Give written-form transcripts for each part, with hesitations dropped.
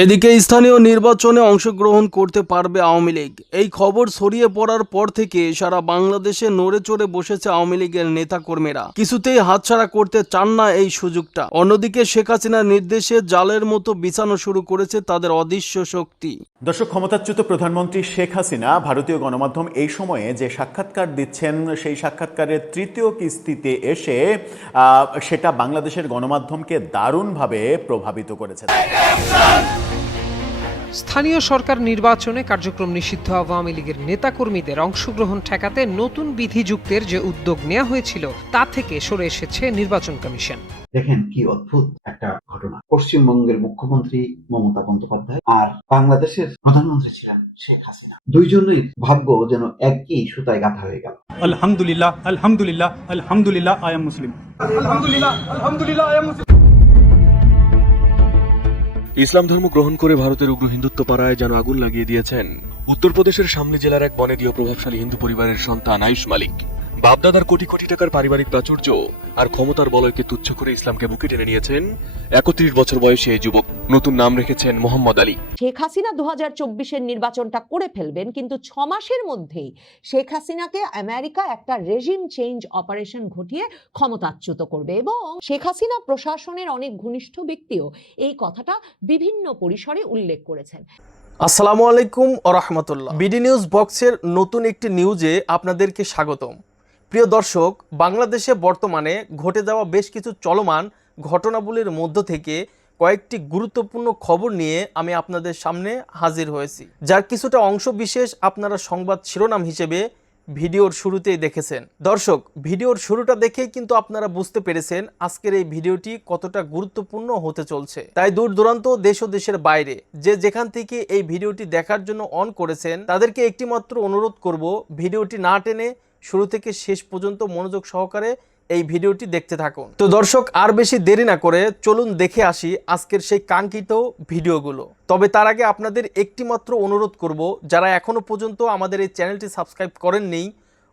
এদিকে স্থানীয় নির্বাচনে অংশগ্রহণ করতে পারবে আওয়ামী লীগ। এই খবর ছড়িয়ে পড়ার পর থেকে সারা বাংলাদেশে নড়ে চড়ে বসেছে আওয়ামী লীগের নেতাকর্মীরা। কিছুতেই হাতছাড়া করতে চান না এই সুযোগটা। অন্যদিকে শেখ হাসিনার নির্দেশে জালের মতো বিছানো শুরু করেছে তাদের অদৃশ্য শক্তি। দর্শক, ক্ষমতাচ্যুত প্রধানমন্ত্রী শেখ হাসিনা ভারতীয় গণমাধ্যম এই সময়ে যে সাক্ষাৎকার দিচ্ছেন, সেই সাক্ষাৎকারের তৃতীয় কিস্তিতে এসে সেটা বাংলাদেশের গণমাধ্যমকে দারুণভাবে প্রভাবিত করেছে। স্থানীয় সরকার নির্বাচনে কার্যক্রম নিষিদ্ধ আওয়ামী লীগের নেতাকর্মীদের অংশগ্রহণ ঠেকাতে নতুন বিধি যুক্তের যে উদ্যোগ নেওয়া হয়েছিল তা থেকে সরে এসেছে নির্বাচন কমিশন। দেখেন কি অদ্ভুত একটা ঘটনা। পশ্চিমবঙ্গের মুখ্যমন্ত্রী মমতা বন্দ্যোপাধ্যায় আর বাংলাদেশের প্রধানমন্ত্রী ছিলেন শেখ হাসিনা। দুইজনের ভাগ্য যেন একই সুতায় গাঁথা হয়ে গেল। আলহামদুলিল্লাহ, আলহামদুলিল্লাহ, আলহামদুলিল্লাহ, আই এম মুসলিম। আলহামদুলিল্লাহ, আলহামদুলিল্লাহ, আই এম মুসলিম। ইসলাম ধর্ম গ্রহণ করে ভারতের উগ্র হিন্দুত্ব পাড়ায় যেন আগুন লাগিয়ে দিয়েছেন উত্তরপ্রদেশের শামলি জেলার এক বনেদীয় প্রভাবশালী হিন্দু পরিবারের সন্তান আয়ুষ মালিক। বাপদাদার কোটি কোটি টাকার পারিবারিক প্রাচুর্য আর ক্ষমতার বলয়কে তুচ্ছ করে ইসলামকে বুকে টেনে নিয়েছেন ৩১ বছর বয়সী এই যুবক। নতুন নাম রেখেছেন মোহাম্মদ আলী। শেখ হাসিনা ২০২৪-এর নির্বাচনটা করে ফেলবেন, কিন্তু ৬ মাসের মধ্যেই শেখ হাসিনাকে আমেরিকা একটা রেজিম চেঞ্জ অপারেশন ঘটিয়ে ক্ষমতাচ্যুত করবে। এবং শেখ হাসিনা প্রশাসনের অনেক ঘনিষ্ঠ ব্যক্তিও এই কথাটা বিভিন্ন পরিসরে উল্লেখ করেছেন। আসসালামু আলাইকুম ওয়া রাহমাতুল্লাহ। বিডি নিউজ বক্সের নতুন একটি নিউজে আপনাদেরকে স্বাগতম। প্রিয় দর্শক, বাংলাদেশে বর্তমানে ঘটে যাওয়া বেশ কিছু চলমান ঘটনাবলীর মধ্য থেকে কয়েকটি গুরুত্বপূর্ণ খবর নিয়ে আমি আপনাদের সামনে হাজির হয়েছি, যার কিছুটা অংশ বিশেষ আপনারা সংবাদ শিরোনাম হিসেবে ভিডিওর শুরুতেই দেখেছেন। দর্শক, ভিডিওর শুরুটা দেখেই কিন্তু আপনারা বুঝতে পেরেছেন আজকের এই ভিডিওটি কতটা গুরুত্বপূর্ণ হতে চলছে। তাই দূর দূরান্ত দেশ ও দেশের বাইরে যে যেখান থেকে এই ভিডিওটি দেখার জন্য অন করেছেন তাদেরকে একটিমাত্র অনুরোধ করব, ভিডিওটি না টেনে শুরু থেকে শেষ পর্যন্ত মনোযোগ সহকারে এই ভিডিওটি দেখতে থাকুন। তো দর্শক, আর বেশি দেরি না করে চলুন দেখে আসি আজকের সেই কাঙ্ক্ষিত ভিডিওগুলো। তবে তার আগে আপনাদের একটিমাত্র অনুরোধ করব, যারা এখনো পর্যন্ত আমাদের এই চ্যানেলটি সাবস্ক্রাইব করেননি,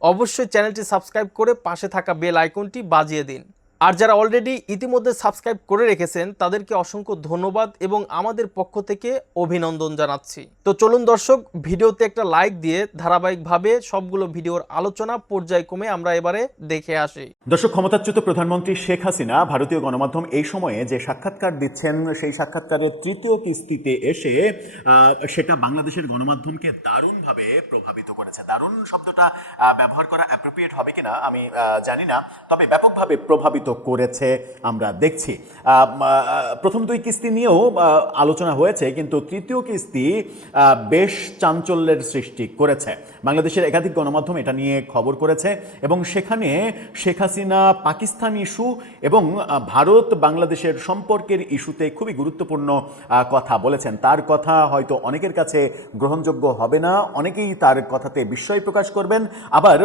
অবশ্যই চ্যানেলটি সাবস্ক্রাইব করে পাশে থাকা বেল আইকনটি বাজিয়ে দিন। আর যারা অলরেডি ইতিমধ্যে সাবস্ক্রাইব করে রেখেছেন তাদেরকে অসংখ্য ধন্যবাদ এবং আমাদের পক্ষ থেকে অভিনন্দন জানাচ্ছি। তো চলুন দর্শক, ভিডিওতে একটা লাইক দিয়ে ধারাবাহিকভাবে সবগুলো ভিডিওর আলোচনা পর্যায়ক্রমে আমরা এবারে দেখে আসি। দর্শক, ক্ষমতাচ্যুত প্রধানমন্ত্রী শেখ হাসিনা ভারতীয় গণমাধ্যম এই সময়ে যে সাক্ষাৎকার দিচ্ছেন, সেই সাক্ষাৎকারের তৃতীয় কিস্তিতে এসে সেটা বাংলাদেশের গণমাধ্যমকে দারুণভাবে প্রভাবিত করেছে। দারুণ শব্দটা ব্যবহার করা অ্যাপ্রোপ্রিয়েট হবে কিনা আমি জানি না, তবে ব্যাপকভাবে প্রভাবিত করেছে আমরা দেখছি। প্রথম দুই কিস্তি নিয়েও আলোচনা হয়েছে, কিন্তু তৃতীয় কিস্তি বেশ চাঞ্চল্যের সৃষ্টি করেছে। বাংলাদেশের একাধিক গণমাধ্যম এটা নিয়ে খবর করেছে এবং সেখানে শেখ হাসিনা পাকিস্তান ইস্যু এবং ভারত বাংলাদেশের সম্পর্কের ইস্যুতে খুবই গুরুত্বপূর্ণ কথা বলেছেন। তার কথা হয়তো অনেকের কাছে গ্রহণযোগ্য হবে না, অনেকেই তার কথাতে বিস্ময় প্রকাশ করবেন, আবার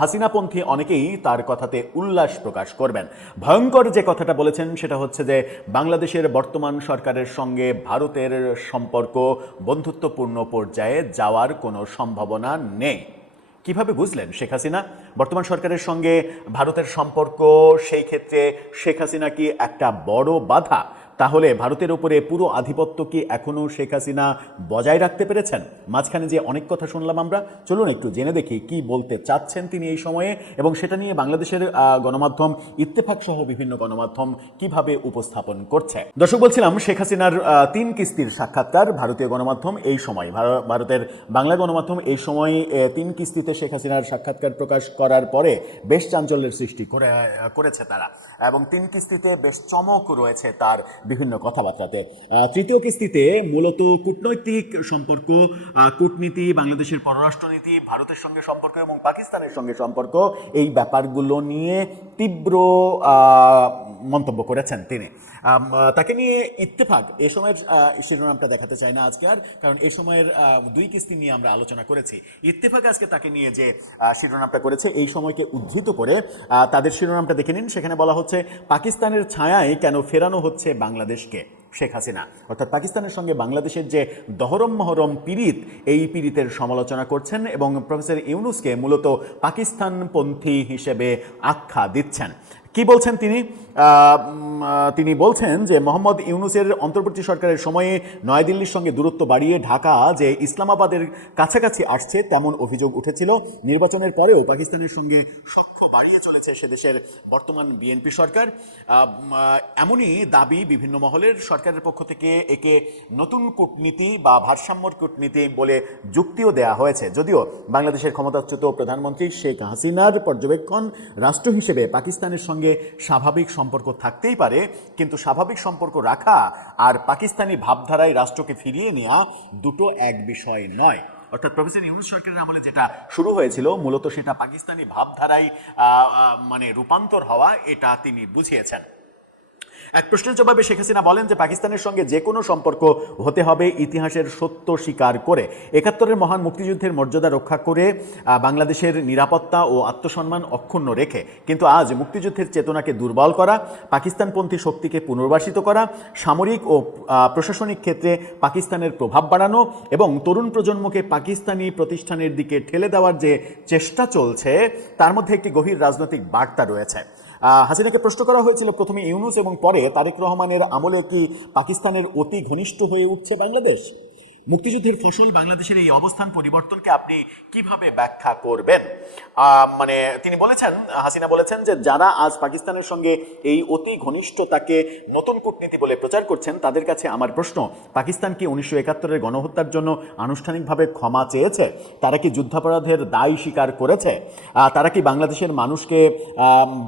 হাসিনাপন্থী অনেকেই তার কথাতে উল্লাস প্রকাশ করবেন। ভয়ঙ্কর যে কথাটা বলেছেন সেটা হচ্ছে যে বাংলাদেশের বর্তমান সরকারের সঙ্গে ভারতের সম্পর্ক বন্ধুত্বপূর্ণ পর্যায়ে যাওয়ার কোনো সম্ভাবনা নেই। কিভাবে বুঝলেন শেখ হাসিনা বর্তমান সরকারের সঙ্গে ভারতের সম্পর্ক? সেই ক্ষেত্রে শেখ হাসিনা কি একটা বড় বাধা? তাহলে ভারতের উপরে পুরো আধিপত্য কি এখনও শেখ হাসিনা বজায় রাখতে পেরেছেন? মাঝখানে যে অনেক কথা শুনলাম আমরা, চলুন একটু জেনে দেখি কি বলতে চাচ্ছেন তিনি এই সময়ে, এবং সেটা নিয়ে বাংলাদেশের গণমাধ্যম ইত্তেফাক সহ বিভিন্ন গণমাধ্যম কিভাবে উপস্থাপন করছে। দর্শক, বলছিলাম শেখ হাসিনার ৩ কিস্তির সাক্ষাৎকার ভারতীয় গণমাধ্যম এই সময়, ভারতের বাংলা গণমাধ্যম এই সময় ৩ কিস্তিতে শেখ হাসিনার সাক্ষাৎকার প্রকাশ করার পরে বেশ চাঞ্চল্যের সৃষ্টি করেছে তারা, এবং ৩ কিস্তিতে বেশ চমক রয়েছে তার বিভিন্ন কথাবার্তাতে। তৃতীয় কিস্তিতে মূলত কূটনৈতিক সম্পর্ক, কূটনীতি, বাংলাদেশের পররাষ্ট্রনীতি, ভারতের সঙ্গে সম্পর্ক এবং পাকিস্তানের সঙ্গে সম্পর্ক, এই ব্যাপারগুলো নিয়ে তীব্র মন্তব্য করেছেন তিনি। তাকে নিয়ে ইত্তেফাক এই সময়ের শিরোনামটা দেখাতে চাই না আজকে আর, কারণ এই সময়ের 2 কিস্তি নিয়ে আমরা আলোচনা করেছি। ইত্তেফাক আজকে তাকে নিয়ে যে শিরোনামটা করেছে এই সময়কে উদ্ধৃত করে তাদের শিরোনামটা দেখে নিন। সেখানে বলা হচ্ছে, পাকিস্তানের ছায়ায় কেন ফেরানো হচ্ছে বাংলাদেশকে শেখ হাসিনা। অর্থাৎ পাকিস্তানের সঙ্গে বাংলাদেশের যে দহরম মহরম পীড়িত, এই পীড়িতের সমালোচনা করছেন এবং প্রফেসর ইউনুসকে মূলত পাকিস্তানপন্থী হিসেবে আখ্যা দিচ্ছেন। কি বলছেন তিনি? তিনি বলছেন যে মোহাম্মদ ইউনূসের অন্তর্বর্তী সরকারের সময়ে নয়াদিল্লির সঙ্গে দূরত্ব বাড়িয়ে ঢাকা যে ইসলামাবাদের কাছাকাছি আসছে তেমন অভিযোগ উঠেছিল। নির্বাচনের পরেও পাকিস্তানের সঙ্গে সখ্য বাড়িয়ে চলেছে সে দেশের বর্তমান বিএনপি সরকার। এমনই দাবি বিভিন্ন মহলের। সরকারের পক্ষ থেকে একে নতুন কূটনীতি বা ভারসাম্যর কূটনীতি বলে যুক্তিও দেয়া হয়েছে। যদিও বাংলাদেশের ক্ষমতাচ্যুত প্রধানমন্ত্রী শেখ হাসিনার পর্যবেক্ষণ, রাষ্ট্র হিসেবে পাকিস্তানের সঙ্গে স্বাভাবিক সম্পর্ক থাকতেই পারে, কিন্তু স্বাভাবিক সম্পর্ক রাখা আর পাকিস্তানি ভাবধারায় রাষ্ট্রকে ফিরিয়ে নেওয়া দুটো এক বিষয় নয়। অর্থাৎ প্রফেসর ইউনূস সরকারের আমলে যেটা শুরু হয়েছিল মূলত সেটা পাকিস্তানি ভাবধারায় মানে রূপান্তর হওয়া, এটা তিনি বুঝিয়েছেন। এক প্রশ্নের জবাবে শেখ হাসিনা বলেন যে পাকিস্তানের সঙ্গে যে কোনো সম্পর্ক হতে হবে ইতিহাসের সত্য স্বীকার করে, ৭১-এর মহান মুক্তিযুদ্ধের মর্যাদা রক্ষা করে, বাংলাদেশের নিরাপত্তা ও আত্মসম্মান অক্ষুণ্ণ রেখে। কিন্তু আজ মুক্তিযুদ্ধের চেতনাকে দুর্বল করা, পাকিস্তানপন্থী শক্তিকে পুনর্বাসিত করা, সামরিক ও প্রশাসনিক ক্ষেত্রে পাকিস্তানের প্রভাব বাড়ানো এবং তরুণ প্রজন্মকে পাকিস্তানি প্রতিষ্ঠানের দিকে ঠেলে দেওয়ার যে চেষ্টা চলছে, তার মধ্যে একটি গভীর রাজনৈতিক বার্তা রয়েছে। হাসিনাকে প্রশ্ন করা হয়েছিল প্রথমে ইউনূস এবং পরে তারেক রহমানের আমলে কি পাকিস্তানের অতি ঘনিষ্ঠ হয়ে উঠছে বাংলাদেশ? মুক্তিযুদ্ধের ফসল বাংলাদেশের এই অবস্থান পরিবর্তনকে আপনি কিভাবে ব্যাখ্যা করবেন? মানে তিনি বলেছেন, হাসিনা বলেছেন যে যারা আজ পাকিস্তানের সঙ্গে এই অতি ঘনিষ্ঠতাকে নতুন কূটনীতি বলে প্রচার করছেন, তাদের কাছে আমার প্রশ্ন, পাকিস্তান কি ১৯৭১-এর গণহত্যার জন্য আনুষ্ঠানিকভাবে ক্ষমা চেয়েছে? তারা কি যুদ্ধাপরাধের দায় স্বীকার করেছে? তারা কি বাংলাদেশের মানুষকে,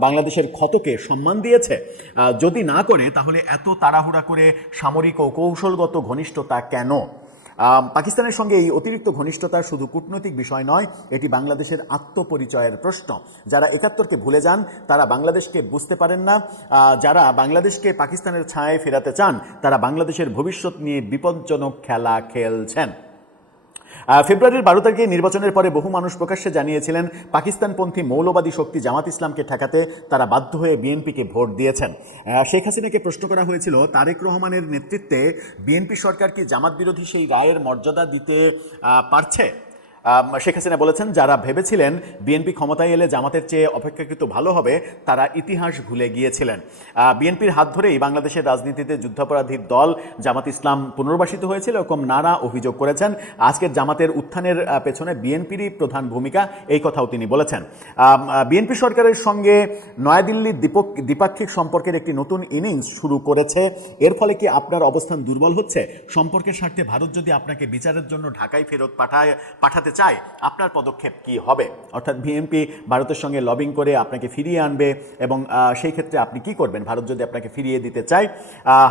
বাংলাদেশের ক্ষতকে সম্মান দিয়েছে? যদি না করে তাহলে এত তাড়াহুড়া করে সামরিক ও কৌশলগত ঘনিষ্ঠতা কেন? পাকিস্তানের সঙ্গে এই অতিরিক্ত ঘনিষ্ঠতা শুধু কূটনৈতিক বিষয় নয়, এটি বাংলাদেশের আত্মপরিচয়ের প্রশ্ন। যারা ৭১-কে ভুলে যান তারা বাংলাদেশকে বুঝতে পারেন না। যারা বাংলাদেশকে পাকিস্তানের ছায়ায় ফেরাতে চান তারা বাংলাদেশের ভবিষ্যৎ নিয়ে বিপজ্জনক খেলা খেলছেন। ফেব্রুয়ারির ১২ তারিখে নির্বাচনের পরে বহু মানুষ প্রকাশ্যে জানিয়েছিলেন পাকিস্তানপন্থী মৌলবাদী শক্তি জামাত ইসলামকে ঠেকাতে তারা বাধ্য হয়ে বিএনপিকে ভোট দিয়েছেন। শেখ হাসিনাকে প্রশ্ন করা হয়েছিল তারেক রহমানের নেতৃত্বে বিএনপি সরকার কি জামাত বিরোধী সেই রায়ের মর্যাদা দিতে পারছে? শেখ হাসিনা বলেছেন, যারা ভেবেছিলেন বিএনপি ক্ষমতায় এলে জামাতের চেয়ে অপেক্ষাকৃত ভালো হবে তারা ইতিহাস ভুলে গিয়েছিলেন। বিএনপির হাত ধরেই বাংলাদেশের রাজনীতিতে যুদ্ধাপরাধীর দল জামাত ইসলাম পুনর্বাসিত হয়েছিল, এরকম নানা অভিযোগ করেছেন। আজকের জামাতের উত্থানের পেছনে বিএনপিরই প্রধান ভূমিকা, এই কথাও তিনি বলেছেন। বিএনপি সরকারের সঙ্গে নয়াদিল্লির দ্বিপাক্ষিক সম্পর্কের একটি নতুন ইনিংস শুরু করেছে। এর ফলে কি আপনার অবস্থান দুর্বল হচ্ছে? সম্পর্কের স্বার্থে ভারত যদি আপনাকে বিচারের জন্য ঢাকায় ফেরত পাঠাতে চায়, আপনার পদক্ষেপ কি হবে? অর্থাৎ বিএনপি ভারতের সঙ্গে লবিং করে আপনাকে ফিরিয়ে আনবে এবং সেই ক্ষেত্রে আপনি কি করবেন ভারত যদি আপনাকে ফিরিয়ে দিতে চায়?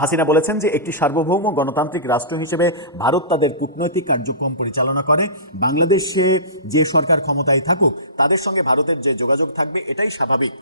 হাসিনা বলেছেন যে একটি সার্বভৌম গণতান্ত্রিক রাষ্ট্র হিসেবে ভারত তাদের কূটনৈতিক কার্যক্রম পরিচালনা করে। বাংলাদেশে যে সরকার ক্ষমতায় থাকুক তাদের সঙ্গে ভারতের যে যোগাযোগ থাকবে এটাই স্বাভাবিক।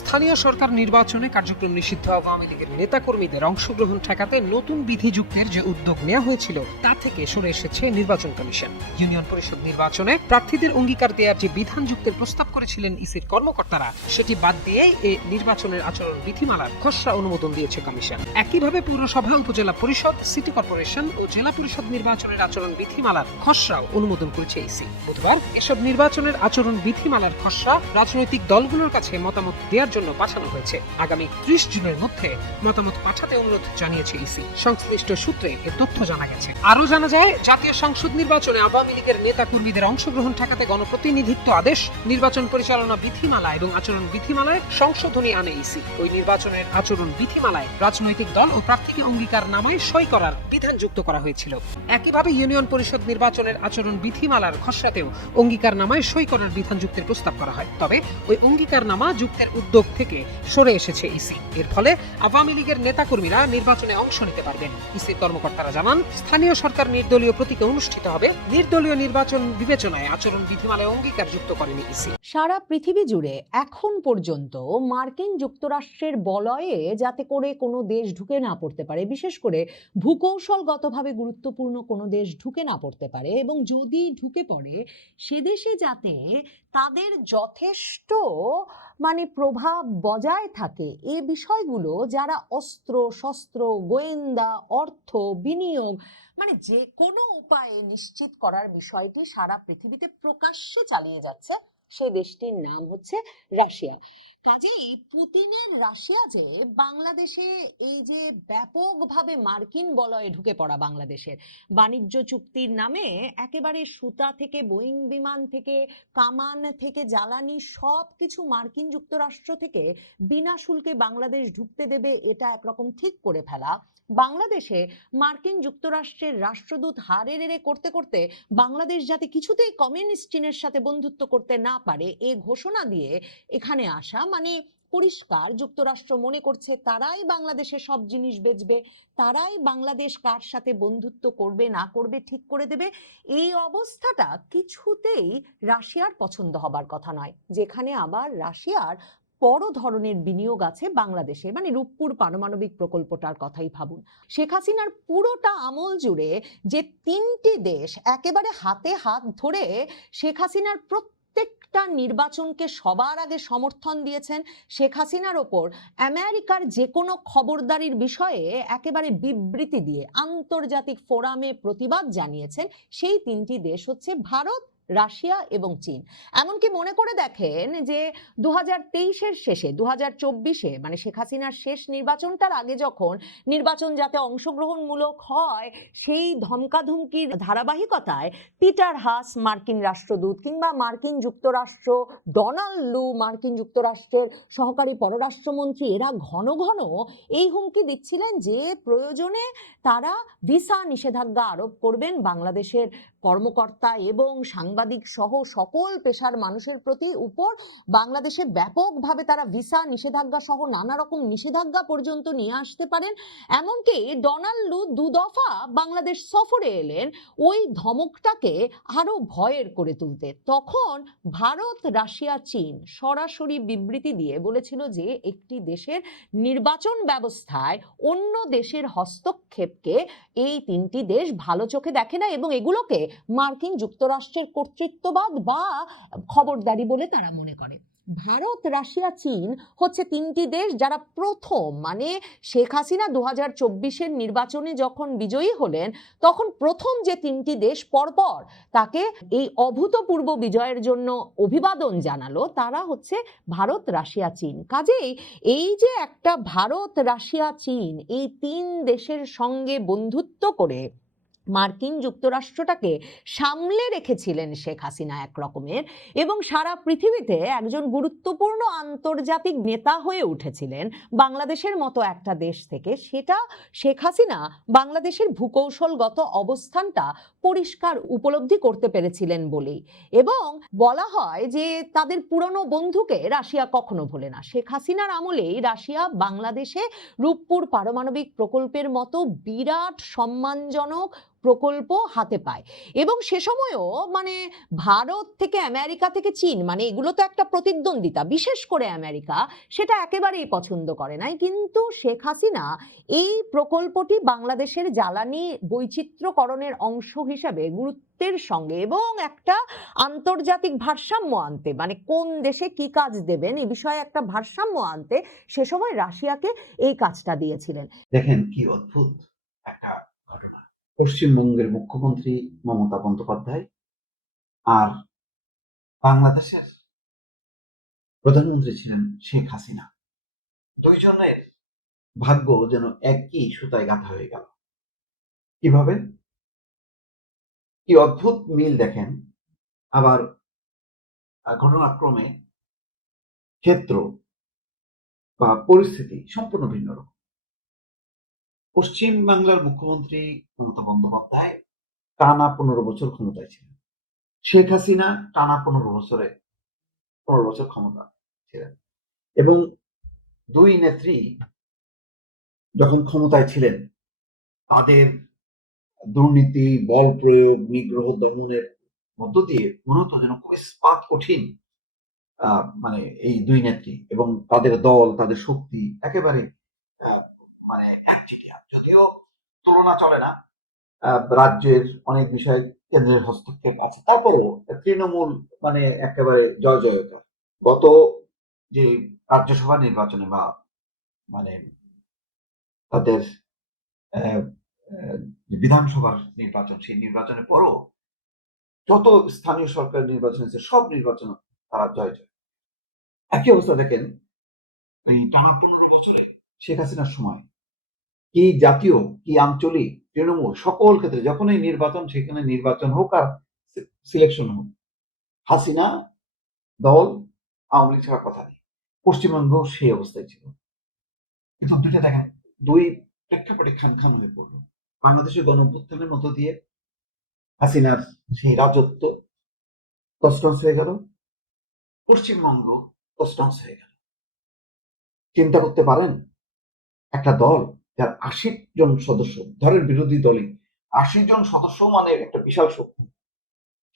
স্থানীয় সরকার নির্বাচনে কার্যক্রম নিষিদ্ধ আওয়ামী লীগের নেতাকর্মীদের অংশগ্রহণ ঠেকাতে নতুন বিধি যুক্তের যে উদ্যোগ নেওয়া হয়েছিল তা থেকে সরে এসেছে নির্বাচন কমিশন। ইউনিয়ন পরিষদ নির্বাচনে প্রার্থীদের অঙ্গীকার দেওয়ার যে বিধান যুক্তের প্রস্তাব করেছিলেন ইসির কর্মকর্তারা, সেটি বাদ দিয়ে এই নির্বাচনের আচরণ বিধিমালার খসড়া অনুমোদন দিয়েছে কমিশন। একইভাবে পৌরসভা, উপজেলা পরিষদ, সিটি কর্পোরেশন ও জেলা পরিষদ নির্বাচনের আচরণ বিধিমালার খসড়াও অনুমোদন করেছে ইসি। বুধবার এসব নির্বাচনের আচরণ বিধিমালার খসড়া রাজনৈতিক দলগুলোর কাছে মতামত দেওয়ার জন্য পাঠানো হয়েছে। আগামী ৩০ জুনের মধ্যে মতামত পাঠাতে অনুরোধ জানিয়েছে ইসি। সংশ্লিষ্ট সূত্রে এ তথ্য জানা গেছে। আরও জানা যায়, জাতীয় সংসদ নির্বাচনে আওয়ামী লীগের নেতা কর্মীদের অংশগ্রহণ ঠেকাতে গণপ্রতিনিধিত্ব আদেশ, নির্বাচন পরিচালনা বিধিমালা এবং আচরণ বিধিমালায় সংশোধনী আনে ইসি। ওই নির্বাচনের আচরণ বিধিমালায় রাজনৈতিক দল ও প্রার্থীকে অঙ্গীকার নামায় সই করার বিধান যুক্ত করা হয়েছিল। একইভাবে ইউনিয়ন পরিষদ নির্বাচনের আচরণ বিধিমালার খসড়াতেও অঙ্গীকার নামায় সই করার বিধান যুক্তের প্রস্তাব করা হয়। তবে ওই অঙ্গীকার নামা যুক্তের উদ্যোগ থেকে সরে এসেছে ইসি। এর ফলে আওয়ামী লীগের নেতাকর্মীরা নির্বাচনে অংশ নিতে পারবেন। ইসির কর্মকর্তারা জানান, স্থানীয় সরকার নির্দলীয় প্রতীকে অনুষ্ঠিত হবে। নির্দলীয় নির্বাচন বিবেচনায় আচরণ বিধিমালায় অঙ্গীকার যুক্ত করেনি ইসি। সারা পৃথিবী জুড়ে এখন পর্যন্ত মার্কিন যুক্তরাষ্ট্রের বলয়ে যাতে করে কোনো দেশ ঢুকে না পড়তে পারে, বিশেষ করে ভূকৌশলগতভাবে গুরুত্বপূর্ণ কোনো দেশ ঢুকে না পড়তে পারে, এবং যদি ঢুকে পড়ে সে দেশে যাতে তাদের যথেষ্ট প্রভাব বজায় থাকে, এই বিষয়গুলো যারা অস্ত্র শস্ত্র, গোয়েন্দা, অর্থ, বিনিয়োগ যে কোনো উপায়ে নিশ্চিত করার বিষয়টি সারা পৃথিবীতে প্রকাশ্যে চালিয়ে যাচ্ছে সে দেশটির নাম হচ্ছে রাশিয়া। কাজেই পুতিনের রাশিয়া যে বাংলাদেশে এই যে ব্যাপকভাবে মার্কিন বলয়ে ঢুকে পড়া বাংলাদেশের বাণিজ্য চুক্তির নামে একেবারে সুতা থেকে বোয়িং বিমান থেকে কামান থেকে জ্বালানি সবকিছু মার্কিন যুক্তরাষ্ট্র থেকে বিনা শুল্কে বাংলাদেশ ঢুকতে দেবে, এটা একরকম ঠিক করে ফেলা। বাংলাদেশে মার্কিন যুক্তরাষ্ট্রের রাষ্ট্রদূত হারে রেড়ে করতে করতে বাংলাদেশ যাতে কিছুতেই কমিউনিস্ট চীনের সাথে বন্ধুত্ব করতে না পারে এ ঘোষণা দিয়ে এখানে আসা, মানে পরিষ্কার যুক্তরাষ্ট্র মনে করছে তারাই বাংলাদেশে সব জিনিস বেচবে, তারাই বাংলাদেশ কার সাথে বন্ধুত্ব করবে না করবে ঠিক করে দেবে। এই অবস্থাটা কিছুতেই রাশিয়ার পছন্দ হবার কথা নয়, যেখানে আবার রাশিয়ার বড় ধরনের বিনিয়োগ আছে বাংলাদেশে, মানে রূপপুর পারমাণবিক প্রকল্পটার কথাই ভাবুন। শেখ হাসিনার পুরোটা আমল জুড়ে যে তিনটি দেশ একেবারে হাতে হাত ধরে শেখ হাসিনার প্রত্যেকটা নির্বাচনকে সবার আগে সমর্থন দিয়েছেন, শেখ হাসিনার ওপর আমেরিকার যে কোনো খবরদারির বিষয়ে একেবারে বিবৃতি দিয়ে আন্তর্জাতিক ফোরামে প্রতিবাদ জানিয়েছেন, সেই তিনটি দেশ হচ্ছে ভারত, রাশিয়া এবং চীন। এমনকি মনে করে দেখেন যে 2023-এর শেষে 2024-এ মানে শেখ হাসিনার শেষ নির্বাচনটার আগে যখন নির্বাচন যাতে অংশগ্রহণমূলক হয় সেই ধমকাধমকির ধারাবাহিকতায় পিটার হাস মার্কিন রাষ্ট্রদূত কিংবা মার্কিন যুক্তরাষ্ট্র ডোনাল্ড লু মার্কিন যুক্তরাষ্ট্রের সহকারী পররাষ্ট্রমন্ত্রী এরা ঘন ঘন এই হুমকি দিচ্ছিলেন যে প্রয়োজনে তারা ভিসা নিষেধাজ্ঞা আরোপ করবেন বাংলাদেশের কর্মকর্তা এবং সাংবাদিক সহ সকল পেশার মানুষের প্রতি উপর। বাংলাদেশে ব্যাপকভাবে তারা ভিসা নিষেধাজ্ঞা সহ নানা রকম নিষেধাজ্ঞা পর্যন্ত নিয়ে আসতে পারেন। এমনকি ডোনাল্ড লু 2 দফা বাংলাদেশ সফরে এলেন ওই ধমকটাকে আরো ভয়ের করে তুলতে। তখন ভারত, রাশিয়া, চীন সরাসরি বিবৃতি দিয়ে বলেছিল যে একটি দেশের নির্বাচন ব্যবস্থায় অন্য দেশের হস্তক্ষেপকে এই তিনটি দেশ ভালো চোখে দেখে না এবং এগুলোকে মার্কিন যুক্তরাষ্ট্রের কর্তৃত্ববাদ বা খবরদারি বলে তারা মনে করে। ভারত, রাশিয়া, চীন হচ্ছে তিনটি দেশ যারা প্রথম, মানে শেখ হাসিনা 2024-এর নির্বাচনে যখন বিজয়ী হলেন তখন প্রথম যে তিনটি দেশ পরপর তাকে এই অভূতপূর্ব বিজয়ের জন্য অভিবাদন জানালো তারা হচ্ছে ভারত, রাশিয়া, চীন। কাজেই এই যে একটা ভারত, রাশিয়া, চীন এই তিন দেশের সঙ্গে বন্ধুত্ব করে মার্কিন যুক্তরাষ্ট্রটাকে সামলে রেখেছিলেন শেখ হাসিনা এক রকমের, এবং সারা পৃথিবীতে একজন গুরুত্বপূর্ণ আন্তর্জাতিক নেতা হয়ে উঠেছিলেন বাংলাদেশের মতো একটা দেশ থেকে, সেটা শেখ হাসিনা বাংলাদেশের ভূকৌশলগত অবস্থানটা পরিষ্কার উপলব্ধি করতে পেরেছিলেন বলেই। এবং বলা হয় যে তাদের পুরনো বন্ধুকে রাশিয়া কখনো ভোলে না। শেখ হাসিনার আমলেই রাশিয়া বাংলাদেশে রূপপুর পারমাণবিক প্রকল্পের মতো বিরাট সম্মানজনক প্রকল্প হাতে পায় এবং সে সময়ও মানে ভারত থেকে আমেরিকা থেকে চীন, মানে এগুলো তো একটা প্রতিদ্বন্দ্বিতা, বিশেষ করে আমেরিকা সেটা একেবারেই পছন্দ করে নাই। কিন্তু শেখ হাসিনা এই প্রকল্পটি বাংলাদেশের জ্বালানি বৈচিত্র্যকরণের অংশ হিসাবে গুরুত্বের সঙ্গে এবং একটা আন্তর্জাতিক ভারসাম্য আনতে, মানে কোন দেশে কি কাজ দেবেন এই বিষয়ে একটা ভারসাম্য আনতে সে সময় রাশিয়াকে এই কাজটা দিয়েছিলেন। দেখেন কি অদ্ভুত একটা ঘটনা। পশ্চিমবঙ্গের মুখ্যমন্ত্রী মমতা বন্দ্যোপাধ্যায় আর বাংলাদেশের প্রধানমন্ত্রী ছিলেন শেখ হাসিনা, দুইজনের ভাগ্য যেন একই সুতায় গাঁথা হয়ে গেল। কিভাবে, কি অদ্ভুত মিল দেখেন। আবার ঘটনাক্রমে ক্ষেত্র বা পরিস্থিতি সম্পূর্ণ ভিন্ন রকম। পশ্চিম বাংলার মুখ্যমন্ত্রী মমতা বন্দ্যোপাধ্যায় টানা 15 বছর ক্ষমতায় ছিলেন। শেখ হাসিনা টানা 15 বছর ক্ষমতা ছিলেন এবং দুই নেত্রী যখন ক্ষমতায় ছিলেন তাদের দুর্নীতি, বল প্রয়োগ, নিগ্রহ দমনের মধ্য দিয়ে মূলত যেন খুব ইস্পাত কঠিন মানে এই দুই নেত্রী এবং তাদের দল, তাদের শক্তি একেবারে মানে একচেটিয়া। যদিও তুলনা চলে না, রাজ্যের অনেক বিষয় কেন্দ্রের হস্তক্ষেপ আছে, তারপরও তৃণমূল মানে একেবারে জয় জয়কার। গত যে রাজ্যসভা নির্বাচনে বা মানে তাদের বিধানসভার নির্বাচন, সেই নির্বাচনের পরও যত স্থানীয় সরকার নির্বাচন হয়েছে সব নির্বাচন তারা জয় জয়। একই অবস্থা দেখেন এই টানা 15 বছরে শেখ হাসিনার সময় কি জাতীয় কি আঞ্চলিক তৃণমূল সকল ক্ষেত্রে যখনই নির্বাচন, সেখানে নির্বাচন হোক আর সিলেকশন হোক, হাসিনা দল আওয়ামী লীগ ছাড়া কথা নেই। পশ্চিমবঙ্গ সেই অবস্থায় ছিল। কিন্তু দুইটা দেখেন, দুই প্রেক্ষাপটে খান খান হয়ে পড়লো। বাংলাদেশের গণ অভ্যুত্থানের মধ্য দিয়ে হাসিনার সেই রাজত্ব তছনছ হয়ে গেল, পশ্চিমবঙ্গ তছনছ হয়ে গেল। চিন্তা করতে পারেন একটা দল যার 80 জন সদস্য, ধরেন বিরোধী দলই 80 জন সদস্য মানে একটা বিশাল শক্তি,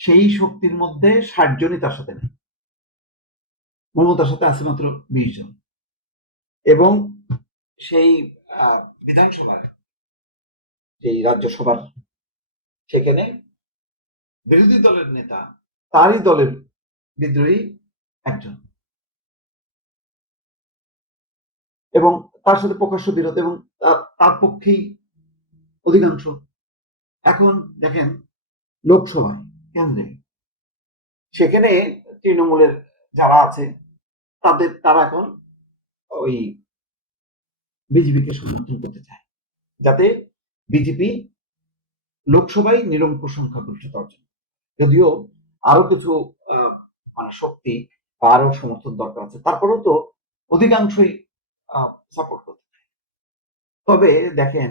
সেই শক্তির মধ্যে 60 জনই তার সাথে নেই। মমতার সাথে আছে মাত্র 20 জন। এবং সেই বিধানসভার সেই রাজ্যসভার সেখানে বিরোধী দলের নেতা তারই দলের বিদ্রোহী একজন, এবং তার সাথে প্রকাশ্য বিরোধ, এবং তার পক্ষেই অধিকাংশ। এখন দেখেন লোকসভায় কেন্দ্রে সেখানে তৃণমূলের যারা আছে তারা এখন ওই বিজেপিকে সমর্থন করতে চায়, যাতে বিজেপি লোকসভায় নিরঙ্কুশ সংখ্যাগরিষ্ঠতা অর্জন। যদিও আরো কিছু মানে শক্তি বা আরো সমর্থন দরকার আছে, তারপরেও তো অধিকাংশই সাপোর্ট করতে চায়। তবে দেখেন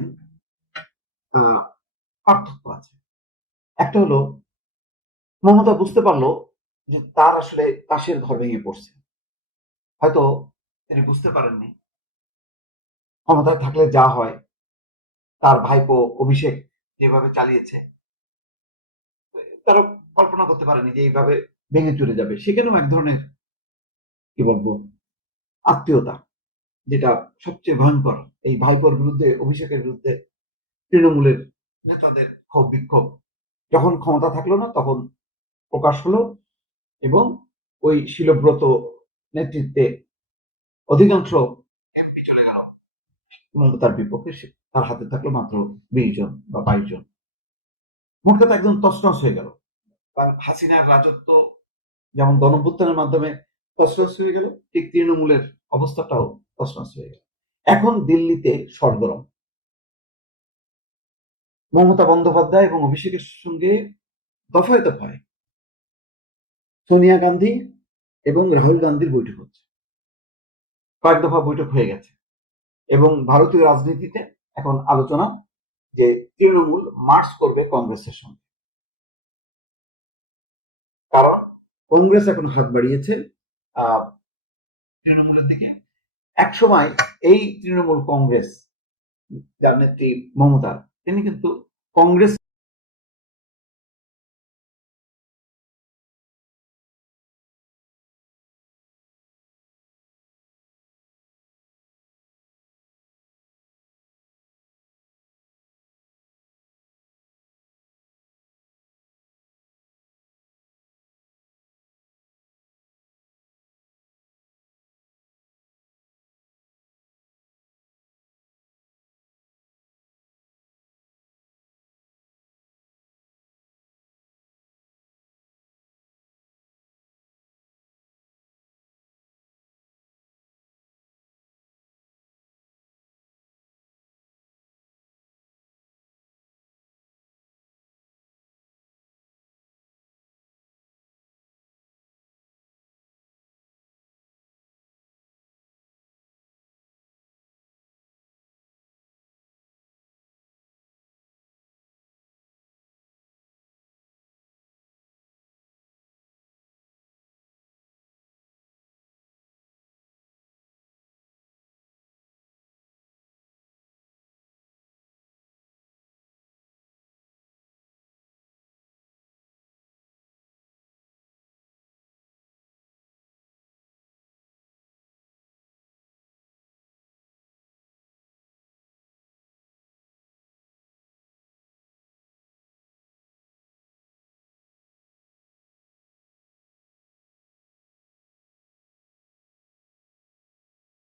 পার্থক্য আছে। একটা হলো মমতা বুঝতে পারলো যে তার আসলে তাসের ঘর ভেঙে পড়ছে। হয়তো তিনি বুঝতে পারেননি ক্ষমতায় থাকলে যা হয়, তার ভাইপো অভিষেক যেভাবে চালিয়েছে, তারা কল্পনা করতে পারেনি যে এইভাবে ভেঙে চলে যাবে। সেখানেও এক ধরনের কি বলবো আত্মীয়তা, যেটা সবচেয়ে ভয়ঙ্কর। এই ভাইপোর বিরুদ্ধে, অভিষেকের বিরুদ্ধে তৃণমূলের নেতাদের ক্ষোভ বিক্ষোভ যখন ক্ষমতা থাকলো না তখন প্রকাশ হলো, এবং ওই শিলব্রত নেতৃত্বে অধিকাংশ এমপি চলে গেল মমতার বিপক্ষে। তার হাতে থাকলো মাত্র 20 জন বা 22 জন। মোট কথা একদম তছনছ হয়ে গেল। হাসিনার রাজত্ব যেমন গণঅভ্যুত্থানের মাধ্যমে তছনছ হয়ে গেল, ঠিক তৃণমূলের অবস্থাটাও তছনছ হয়ে গেল। এখন দিল্লিতে সরগরম। মমতা বন্দ্যোপাধ্যায় এবং অভিষেকের সঙ্গে দফায় দফায় সোনিয়া গান্ধী এবং রাহুল গান্ধীর বৈঠক হচ্ছে, কয়েক দফা বৈঠক হয়ে গেছে। এবং ভারতীয় রাজনীতিতে এখন আলোচনা যে তৃণমূল মার্চ করবে কংগ্রেসের সঙ্গে, কারণ কংগ্রেস এখন হাত বাড়িয়েছে তৃণমূলের দিকে। একসময় এই তৃণমূল কংগ্রেস যার নেত্রী মমতা, তিনি কিন্তু কংগ্রেস